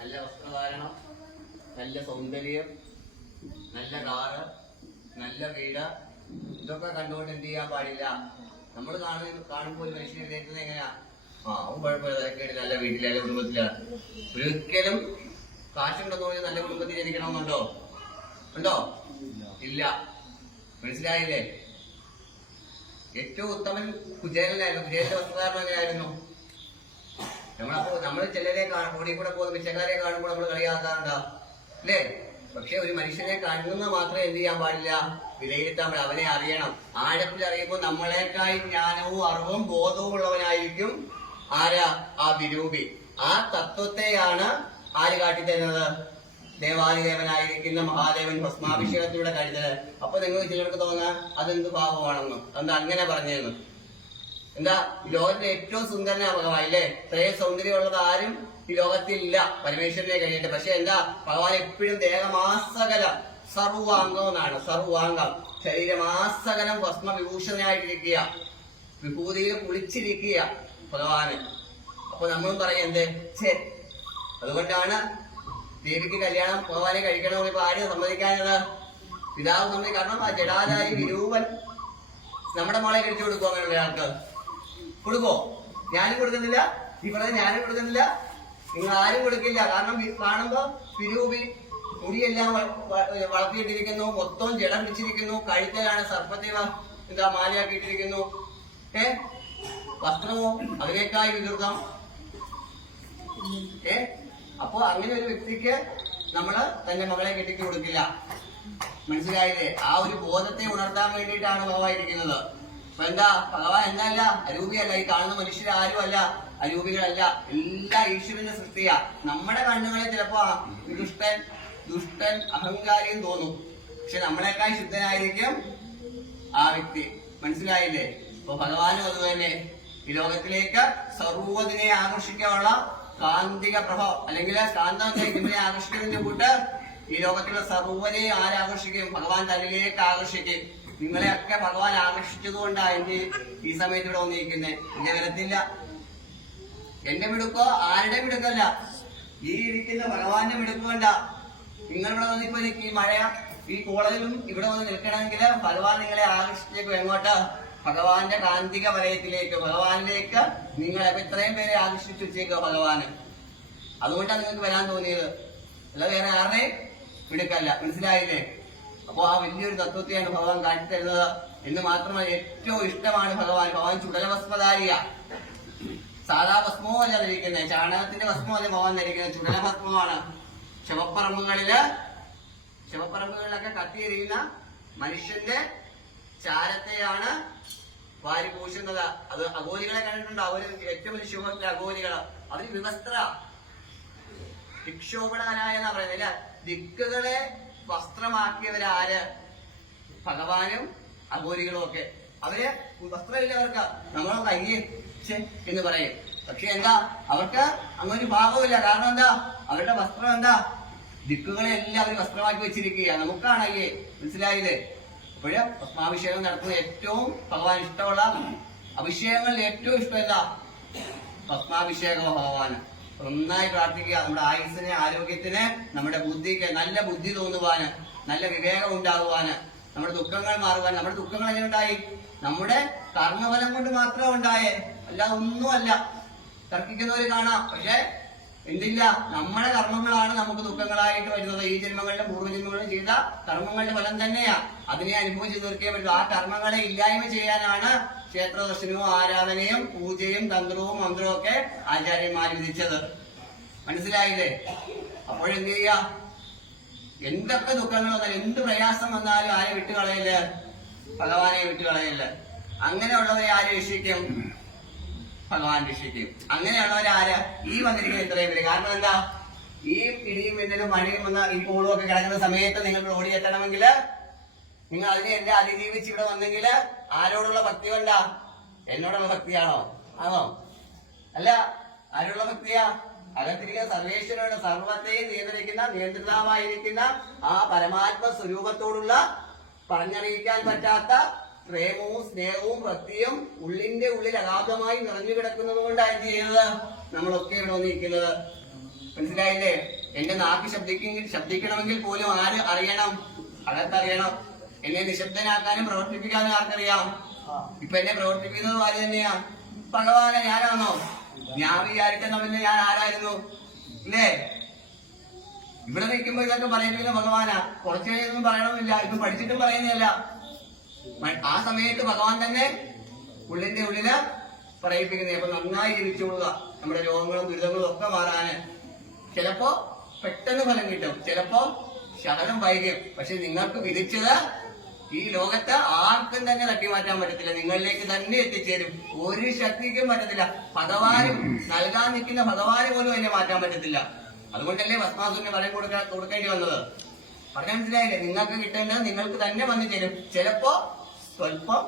നല്ല വസ്ത്രധാരണം, നല്ല സൗന്ദര്യം, നല്ല കാറ്, നല്ല വീട്, ഇതൊക്കെ കണ്ടുകൊണ്ട് എന്ത് ചെയ്യാൻ പാടില്ല. നമ്മൾ കാണുമ്പോൾ ഒരു മനുഷ്യനെ വിലയിരുത്തുന്നത് എങ്ങനെയാ? അവൻ കുഴപ്പമില്ല, തിരക്കേട്, നല്ല വീട്ടിലെ നല്ല കുടുംബത്തിലാണ്. ഒരിക്കലും കാശുണ്ടെന്ന് പറഞ്ഞാൽ നല്ല കുടുംബത്തിൽ ജനിക്കണമെന്നുണ്ടോ? ഉണ്ടോ? ഇല്ല. മനസ്സിലായില്ലേ? ഏറ്റവും ഉത്തമൻ കുചേലനായിരുന്നു. കുചേലന്റെ വസ്ത്രധാരണം എങ്ങനെയായിരുന്നു? നമ്മൾ ചിലരെ കൂടി കൂടെ പോകുന്ന പിച്ചക്കാരെ കാണുമ്പോൾ നമ്മൾ കളിയാക്കാറുണ്ടോ? അല്ലേ? പക്ഷെ ഒരു മനുഷ്യനെ കാണുന്ന മാത്രമേ എന്ത് ചെയ്യാൻ പാടില്ല, വിലയിരുത്താൻ പാടില്ല. അവനെ അറിയണം. ആഴത്തിൽ അറിയുമ്പോൾ നമ്മളെക്കായി ജ്ഞാനവും അറിവും ബോധവും ഉള്ളവനായിരിക്കും ആരാ? ആ വിരൂപി. ആ തത്വത്തെയാണ് ആര് കാട്ടിത്തരുന്നത്? ദേവാദിദേവനായിരിക്കുന്ന മഹാദേവൻ ഭസ്മാഭിഷേകത്തിലൂടെ കാട്ടിത്തരുന്നത്. അപ്പൊ നിങ്ങൾ ചിലർക്ക് തോന്നാ അതെന്ത് ഭാവമാണെന്ന്. എന്താ അങ്ങനെ പറഞ്ഞതെന്ന്? എന്താ, ലോകത്തിലെ ഏറ്റവും സുന്ദരനാ ഭഗവാൻ അല്ലേ? ഇത്രയും സൗന്ദര്യമുള്ളത് ആരും ഈ ലോകത്തിൽ ഇല്ല, പരമേശ്വരനെ കഴിഞ്ഞിട്ട്. പക്ഷെ എന്താ, ഭഗവാൻ എപ്പോഴും ദേഹമാസകലം സർവാംഗം എന്നാണ്. സർവാംഗം, ശരീരമാസകലം ഭസ്മവിഭൂഷണനായിട്ടിരിക്കുക, വിഭൂതിയിൽ കുളിച്ചിരിക്കുക ഭഗവാന്. അപ്പൊ നമ്മളും പറയും എന്ത്? അതുകൊണ്ടാണ് ദേവിക്ക് കല്യാണം ഭഗവാനെ കഴിക്കണമെന്ന് ഇപ്പൊ ആരും സമ്മതിക്കാഞ്ഞത്? പിതാവ് സമ്മതി. കാരണം ആ ജടാലായി വിരൂപൻ നമ്മുടെ മോളെ കഴിച്ചു കൊടുക്കും. അങ്ങനെയുള്ള ആൾക്ക് കൊടുക്കോ? ഞാനും കൊടുക്കുന്നില്ല, ഈ പറഞ്ഞ ഞാനും കൊടുക്കുന്നില്ല, നിങ്ങൾ ആരും കൊടുക്കില്ല. കാരണം കാണുമ്പോ വിരൂപി, മുടിയെല്ലാം വളർത്തിയിട്ടിരിക്കുന്നു, മൊത്തം ജട പിടിച്ചിരിക്കുന്നു, കഴുത്തലാണ് സർപ്പത്തെ എന്താ മാലയാക്കിയിട്ടിരിക്കുന്നു. വസ്ത്രമോ അതിനേക്കായി വികൃതം. അപ്പൊ അങ്ങനെ ഒരു വ്യക്തിക്ക് നമ്മള് തന്റെ മകളെ കെട്ടിക്ക് കൊടുക്കില്ല. മനസ്സിലായില്ലേ? ആ ഒരു ബോധത്തെ ഉണർത്താൻ വേണ്ടിയിട്ടാണ് ഭഗവാൻ ഇരിക്കുന്നത്. അപ്പൊ എന്താ, ഭഗവാൻ എന്നല്ല, അരൂപിയല്ല. ഈ കാണുന്ന മനുഷ്യരാരും അല്ല, അരൂപികളല്ല, എല്ലാ ഈശ്വരന്റെ സൃഷ്ടിയാ. നമ്മുടെ കണ്ണുകളെ ചിലപ്പോ ദുഷ്ടൻ അഹങ്കാരിയും തോന്നും. പക്ഷെ നമ്മളെക്കാൾ ശുദ്ധനായിരിക്കും ആ വ്യക്തി. മനസ്സിലായില്ലേ? അപ്പൊ ഭഗവാനും അതുതന്നെ ഈ ലോകത്തിലേക്ക് സർവ്വതിനെ ആകർഷിക്കാനുള്ള കാന്തിക പ്രഭ അല്ലെങ്കിൽ കാന്തനെ ആകർഷിക്കുന്നതിന്റെ കൂട്ട് ഈ ലോകത്തിലുള്ള സർവ്വനെ ആരാകർഷിക്കും? ഭഗവാൻ തന്നിലേക്ക് ആകർഷിക്കും. നിങ്ങളെയൊക്കെ ഭഗവാൻ ആകർഷിച്ചതുകൊണ്ടാണ് എന്റെ ഈ സമയത്ത് ഇവിടെ വന്നിരിക്കുന്നത്. എന്റെ വരത്തില്ല, എന്റെ മിടുക്കോ ആരുടെ മിടുക്കല്ല, ഈ ഇരിക്കുന്ന ഭഗവാന്റെ മിടുക്കുകൊണ്ട. നിങ്ങൾ ഇവിടെ വന്നിപ്പോ എനിക്ക് ഈ മഴ ഈ കോളേജിലും ഇവിടെ വന്ന് നിൽക്കണമെങ്കിൽ ഭഗവാൻ നിങ്ങളെ ആകർഷിച്ചേക്കും. എങ്ങോട്ട്? ഭഗവാന്റെ കാന്തിക വലയത്തിലേക്ക്, ഭഗവാനിലേക്ക്. നിങ്ങളെ ഇത്രയും പേരെ ആകർഷിച്ചു വെച്ചേക്കുക ഭഗവാന്. അതുകൊണ്ടാണ് നിങ്ങൾക്ക് വരാൻ തോന്നിയത്, അല്ല വേറെ ആരുടെയും മിടുക്കല്ല. മനസ്സിലായില്ലേ? അപ്പൊ ആ വലിയൊരു തത്വത്തെയാണ് ഭഗവാൻ കാട്ടിത്തരുന്നത് എന്ന് മാത്രമല്ല, ഏറ്റവും ഇഷ്ടമാണ് ഭഗവാൻ ചുടലഭസ്മധാരിയ. സാധാ ഭസ്മോ അല്ല ധരിക്കുന്നത്, ചാണകത്തിന്റെ ഭസ്മോ അല്ല ഭഗവാൻ ധരിക്കുന്നത്, ചുടലഭസ്മമാണ്. ശവപ്പറമ്പുകളിലൊക്കെ കത്തിയിരിക്കുന്ന മനുഷ്യന്റെ ചാരത്തെയാണ് വാരി പൂശുന്നത്. അത് അഘോരികളെ കണ്ടിട്ടുണ്ടോ? അവര് ഏറ്റവും വലിയ ശുഭത്തിലെ അഘോരികള്. അവര് വിവസ്ത്ര വിക്ഷോഭണകനായ എന്നാ പറയുന്നത്. ദിക്കുകളെ വസ്ത്രമാക്കിയവരാര്? ഭഗവാനും അഘോരികളും ഒക്കെ. അവര് വസ്ത്രമില്ല അവർക്ക്, നമ്മൾ കയ്യേ എന്ന് പറയും. പക്ഷെ എന്താ, അവർക്ക് അങ്ങനൊരു ഭാഗമില്ല. കാരണം എന്താ, അവരുടെ വസ്ത്രം എന്താ, ദിക്കുകളെ എല്ലാം അവർ വസ്ത്രമാക്കി വെച്ചിരിക്കുക. നമുക്കാണ് അയ്യേ. മനസ്സിലായില്ലേ? അപ്പോഴ് ഭസ്മാഭിഷേകം നടത്തുന്ന ഏറ്റവും ഭഗവാൻ ഇഷ്ടമുള്ള അഭിഷേകങ്ങളിൽ ഏറ്റവും ഇഷ്ടം എന്താ? ഭസ്മാഭിഷേകം ഭഗവാന്. നന്നായി പ്രാർത്ഥിക്കുക. നമ്മുടെ ആയുസ്സിന്, ആരോഗ്യത്തിന്, നമ്മുടെ ബുദ്ധിക്ക് നല്ല ബുദ്ധി തോന്നുവാന്, നല്ല വിവേകം ഉണ്ടാകുവാന്, നമ്മുടെ ദുഃഖങ്ങൾ മാറുവാൻ. നമ്മുടെ ദുഃഖങ്ങൾ എങ്ങനെ ഉണ്ടായി? നമ്മുടെ കർമ്മഫലം കൊണ്ട് മാത്രം ഉണ്ടായേ, അല്ലാതെ ഒന്നുമല്ല. തർക്കിക്കുന്നവര് കാണാം. പക്ഷെ എന്തില്ല, നമ്മുടെ കർമ്മങ്ങളാണ് നമുക്ക് ദുഃഖങ്ങളായിട്ട് വരുന്നത്. ഈ ജന്മങ്ങളിലും പൂർവ്വജന്മങ്ങളിലും ചെയ്ത കർമ്മങ്ങളുടെ ഫലം തന്നെയാ. അതിനെ അനുഭവിച്ച് തീർക്കേ പറ്റും. ആ കർമ്മങ്ങളെ ഇല്ലായ്മ ചെയ്യാനാണ് ക്ഷേത്ര ദർശനവും ആരാധനയും പൂജയും തന്ത്രവും മന്ത്രവും ഒക്കെ ആചാര്യന്മാർ വിധിച്ചത്. മനസ്സിലായില്ലേ? അപ്പോഴെന്ത് ചെയ്യാ, എന്തൊക്കെ ദുഃഖങ്ങൾ വന്നാലും എന്ത് പ്രയാസം വന്നാലും ആരെ വിട്ടുകളയില്ല? ഭഗവാനെ വിട്ടുകളയില്ല. അങ്ങനെയുള്ളവരെ ആര് രക്ഷിക്കും? ഭഗവാൻ രക്ഷിക്കും. അങ്ങനെയുള്ളവരാര്? ഈ വന്നിരിക്കുന്ന ഇത്രയും പേര്. കാരണം എന്താ, ഈ ഇടിയും മിന്നലും മഴയും വന്ന ഈ പൂളും ഒക്കെ കിടക്കുന്ന സമയത്ത് നിങ്ങൾ ഓടിയെത്തണമെങ്കിൽ, നിങ്ങൾ അതിനെ എല്ലാം അതിജീവിച്ച് ഇവിടെ വന്നെങ്കിൽ ആരോടുള്ള ഭക്തി കൊണ്ടാ? എന്നോടുള്ള ഭക്തിയാണോ? ആണോ? അല്ല, ആരോടുള്ള ഭക്തിയാ? അകത്തിരിക്കുന്ന സർവേശ്വരനോട്, സർവത്തെയും നിയന്ത്രിക്കുന്ന നിയന്ത്രിതാവായിരിക്കുന്ന ആ പരമാത്മ സ്വരൂപത്തോടുള്ള പറഞ്ഞറിയിക്കാൻ പറ്റാത്ത പ്രേമവും സ്നേഹവും ഭക്തിയും ഉള്ളിന്റെ ഉള്ളിൽ അഗാധമായി നിറഞ്ഞു കിടക്കുന്നത് കൊണ്ടാണ് എന്ത് ചെയ്യുന്നത്? നമ്മളൊക്കെ ഇവിടെ വന്നിരിക്കുന്നത്. മനസ്സിലായില്ലേ? എന്റെ നാക്ക് ശബ്ദിക്കണമെങ്കിൽ പോലും ആര് അറിയണം? അകത്തറിയണം. എന്നെ നിശബ്ദനാക്കാനും പ്രവർത്തിപ്പിക്കാനും ആർക്കറിയാം? ഇപ്പൊ എന്നെ പ്രവർത്തിപ്പിക്കുന്നത് ആര് തന്നെയാ? ഭഗവാനെ. ഞാനാണോ? ഞാൻ വിചാരിക്കുന്ന പിന്നെ ഞാൻ ആരായിരുന്നു? ഇല്ലേ? ഇവിടെ നിൽക്കുമ്പോ ഇതൊക്കെ പറയുന്നത് ഭഗവാനാ. കുറച്ചു കഴിഞ്ഞൊന്നും പറയണമെന്നില്ല. ഇത് പഠിച്ചിട്ടും പറയുന്നതല്ല. ആ സമയത്ത് ഭഗവാൻ തന്നെ ഉള്ളിന്റെ ഉള്ളില് പറയിപ്പിക്കുന്നത്. അപ്പൊ നന്നായി ജീവിച്ചുകൊള്ളുക. നമ്മുടെ രോഗങ്ങളും ദുരിതങ്ങളും ഒക്കെ മാറാന്. ചിലപ്പോ പെട്ടെന്ന് ഫലം കിട്ടും, ചിലപ്പോ ശകലം വൈകും. പക്ഷെ നിങ്ങൾക്ക് വിധിച്ചത് ഈ ലോകത്ത് ആർക്കും തന്നെ തട്ടിമാറ്റാൻ പറ്റത്തില്ല. നിങ്ങളിലേക്ക് തന്നെ എത്തിച്ചേരും. ഒരു ശക്തിക്കും പറ്റത്തില്ല. ഭഗവാനും നൽകാൻ നിൽക്കുന്ന ഭഗവാന് പോലും എന്നെ മാറ്റാൻ പറ്റത്തില്ല. അതുകൊണ്ടല്ലേ ഭസ്മാസുരന് വരം കൊടുക്കേണ്ടി വന്നത്. പറഞ്ഞാൽ മനസ്സിലായില്ലേ? നിങ്ങൾക്ക് കിട്ടേണ്ടത് നിങ്ങൾക്ക് തന്നെ വന്നു ചേരും. ചിലപ്പോ സ്വല്പം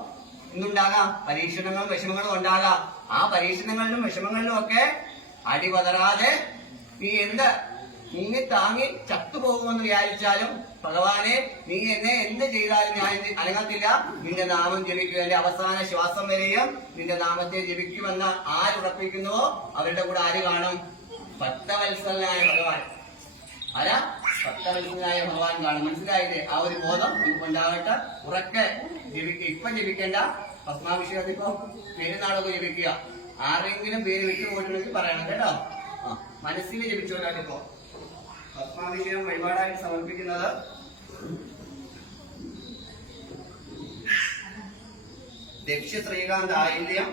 ഇന്നുണ്ടാകാം, പരീക്ഷണങ്ങളും വിഷമങ്ങളും ഉണ്ടാകാം. ആ പരീക്ഷണങ്ങളിലും വിഷമങ്ങളിലും ഒക്കെ അടിപതറാതെ നീ മുങ്ങി താങ്ങി ചത്തുപോകുമെന്ന് വിചാരിച്ചാലും ഭഗവാനെ, നീ എന്നെ എന്ത് ചെയ്താലും ഞാൻ അനങ്ങത്തില്ല. നിന്റെ നാമം ജപിക്കുക. എന്റെ അവസാന ശ്വാസം വരെയും നിന്റെ നാമത്തെ ജപിക്കുമെന്ന് ആരുറപ്പിക്കുന്നുവോ അവരുടെ കൂടെ ആര് കാണും? ഭക്തവത്സലനായ ഭഗവാൻ. ആരാ? ഭക്തവത്സലനായ ഭഗവാൻ കാണും. മനസ്സിലായില്ലേ? ആ ഒരു ബോധം നിങ്ങൾക്ക് ഉണ്ടാകട്ടെ. ഉറക്കെ ജപിക്കുക. ഇപ്പൊ ജപിക്കേണ്ട. ഭസ്മാഭിഷേകത്തിപ്പോ പെരുന്നാളൊക്കെ ജപിക്കുക. ആരെങ്കിലും പേര് വിട്ടുപോയിട്ടുണ്ടെങ്കിൽ പറയണം കേട്ടോ. മനസ്സിൽ ജപിച്ചോട്ടാണിപ്പോ ഭസ്മാഭിഷേകം വഴിപാടായിട്ട് സമർപ്പിക്കുന്നത്. ദക്ഷ ശ്രീകാന്ത് ആയില്യം,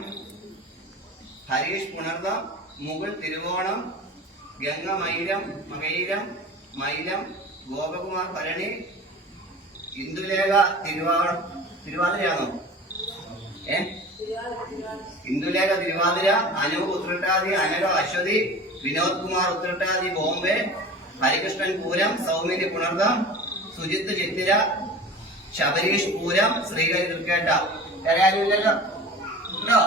ഹരീഷ് പുണർദം, മുകുൾ തിരുവോണം, ഗംഗ മൈലം മകൈലം മൈലം, ഗോപകുമാർ ഭരണി, ഇന്ദുലേഖ തിരുവാതിരയാണോ? ഇന്ദുലേഖ തിരുവാതിര, അനൂപ് ഉത്രട്ടാതി, അനഘ അശ്വതി, വിനോദ് കുമാർ ഉത്രട്ടാതി ബോംബെ, ഹരികൃഷ്ണൻ പൂരം, സൗമിനി പുണർദം, സുജിത്ത് ചിത്തിര, ശബരീഷ് പൂരം, ശ്രീകരി തൃക്കേട്ട. വേറെ ആരും ഇല്ലല്ലോ? ഉണ്ടോ?